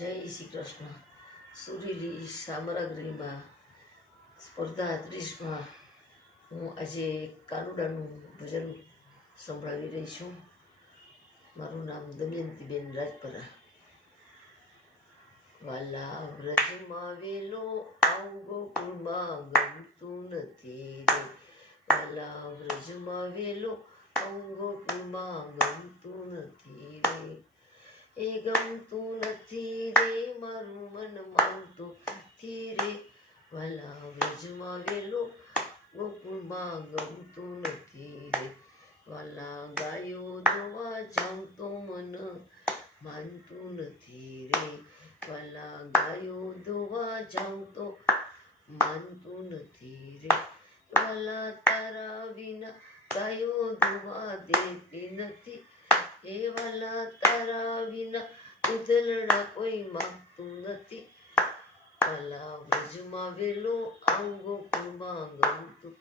જય શ્રી કૃષ્ણ. સુરીલી સામરાગ્રીમાં સ્પર્ધા ત્રીસમાં હું આજે કાનુડાનું ભજન સંભળાવી રહી છું. મારું નામ દમયંતીબેન રાજપરા. વાલા વ્રજમાં વેલો આવું ગોકુળમાં ગમતું નથી રે. વાલા વ્રજમાં વેલો આવું ગોકુળમાં ગમતું નથી એ ગમતું નથી રે, મારું મન માનતું નથી રે. ભલા વ્રજમાં વેલો ગોકુળમાં ગમતું નથી રે. વાલા ગાયો દોવા જાઉં તો મન માનતું નથી રે. વાલા ગાયો દોવા જાઉં તો માનતું નથી રે. વાલા તારા વિના ગાયો દોવા દેતી નથી. વાલા તારા વિના ઉધલડા કોઈ માગતું નથી. વાલા વજમાં વેલો આંગો કુમાં ગમતું.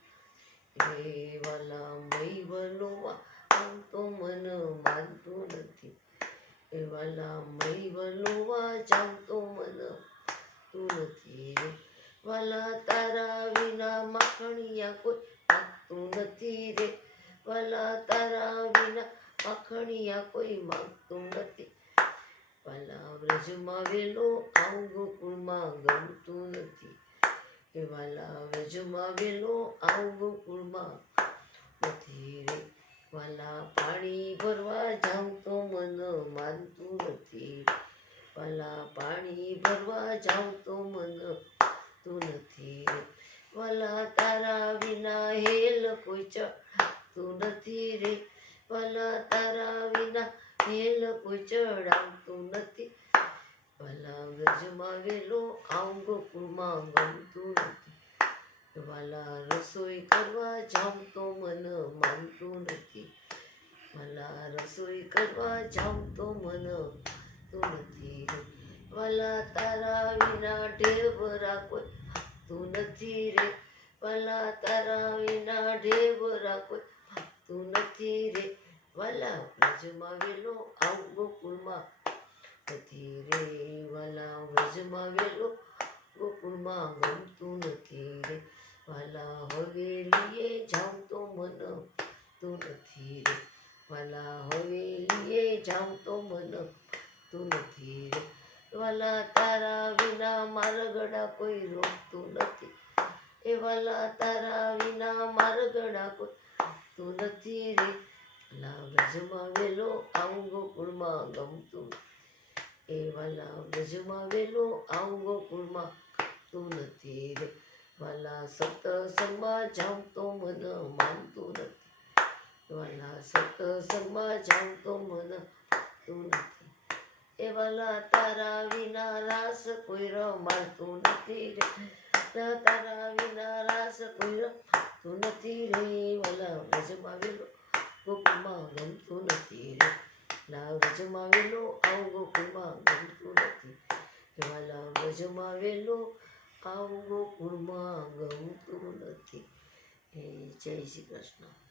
રે વાલા મય વલોવા આમ તો મન માનતું નથી. એ વાલા મય વલોવા જામ તો મન તું નથી. વાલા તારા વિના માખણિયા કોઈ માગતું નથી રે. વાલા તારા વિના માખણિયા કોઈ માગતું નથી. ભલા વ્રજમાં વેલો આવું ગોકુળમાં ગમતું નથી. એ વાલા વ્રજમાં વેલો આવું ગોકુળમાં નથી રે. વાલા પાણી ભરવા જાઉં તો મન માનતું નથી વાલા પાણી ભરવા જાઉં તો મન તું નથી વાલા તારા વિના હેલ કોઈ ચડતું નથી રે વાલા તારા વિના હેલ ઉચડાવતું ચડાવતું નથી. ભલા વ્રજમાં વેલો આવું ગમતું નથી. વાલા રસોઈ કરવા જાઉં તો મન માનતું નથી. વાલા રસોઈ કરવા જાઉં તો મન તું નથી રે. વાલા તારા વિના ઢેબરા કોઈ તું નથી રે. વાલા તારા વિના ઢેબરા કોઈ વાલા વ્રજમાં વેલો આવું ગોકુળમાં નથી રે વાલા વ્રજમાં વેલો ગોકુળમાં ગમતું નથી રે વાલા. હવેલીએ જાઉં તો મન તું નથી રે વાલા. હવેલીએ જાઉં તો મન તું નથી રે વાલા. તારા વિના મારા ગળા કોઈ રોકતું નથી એ વાલા. તારા વિના મારા ગળા કોઈ તું નથી રે વાલા વ્રજમાં વેલો આવું ગોકુળમાં ગમતું એવા લાવ વ્રજમાં વેલો આવું ગોકુળમાં તું નથી રે. વાલા સત્સંગમાં જાઉં તો મન માનતું નથી. વાલા સત્સંગમાં જાઉં તો મન તું નથી. એ વાલા તારા વિના રાસ કોઈ રમાડતું નથી રે. તારા વિના રાસ કોઈ રમાડતું નથી રે. વાલા વેલો ગોકુળમાં ગમતું નથી રે વાલા વ્રજમાં વેલો આવું ગોકુળમાં ગમતું નથી વાલા વ્રજમાં વેલો આવું ગોકુળમાં ગમતું નથી જય શ્રી કૃષ્ણ